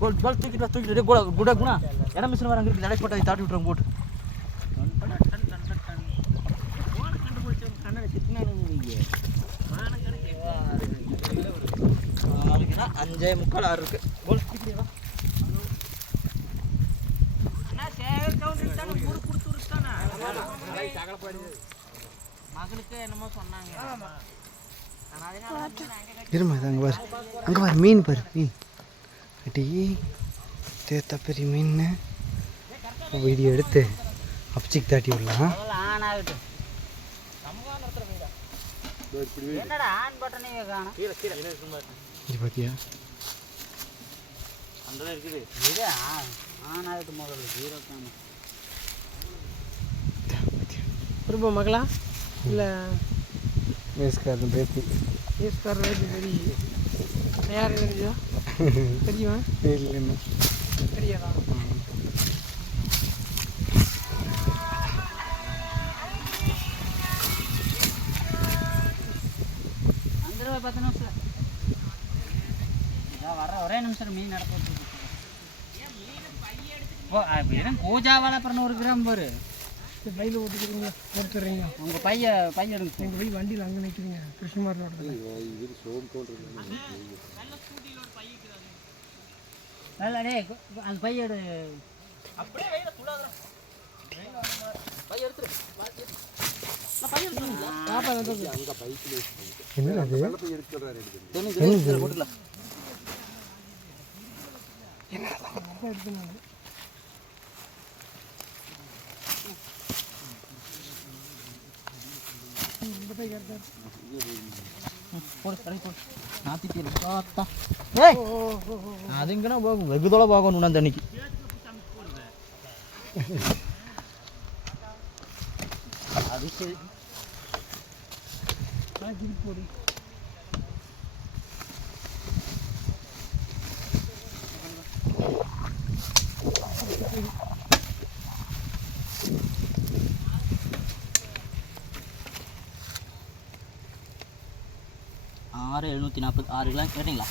கோல் பால் தூக்கிட்டு கூட குணா இடம் மிஷின் வர அங்கே நடை போட்டு தாட்டி விட்டுறோம் போட்டு அஞ்சே முக்கால் 6 இருக்கு கோல் தூக்கிடுவா மகளுக்கு என்னமோ சொன்னாங்க இருமா அங்கே பாரு மீன் பாரு மீன் அடி தேத்த பெரிய மீன் வீடியோ எடுத்து அப்சிக்கு தாட்டி விடலாம் என்னடா ஆன் பட்டனே காணோம் இது பார்த்தியா அந்த இருக்குது இது ஆன் ஆகிட்டு முதல்ல 0 காணும் குடும்ப மகளா இல்லை வேஸ்காரன் பேத்தி வேஸ்காரன் தெரியும் யார் தெரியுதா தெரியுமா இல்லைன்னா தெரியாதா அந்த 10 நிமிஷம் வர ஒரே நிமிஷம் மீன் நடப்போம் பூஜாவால் அப்புறம் 100 கிராம் பாரு பையில் ஓட்டிக்கிறீங்களா எடுத்துறீங்க உங்கள் பையன் எடுங்க எங்கள் போய் வண்டியில் அங்கே நிற்கிறீங்க கிருஷ்ணமார் ரோட்டில் டே அந்த பையோட அப்படியே அதுங்கனா வெகுதோட பார்க்கணும் அந்த அன்னைக்கு அது சரி போடு $6,740 6 கிலோ கேட்டிங்களா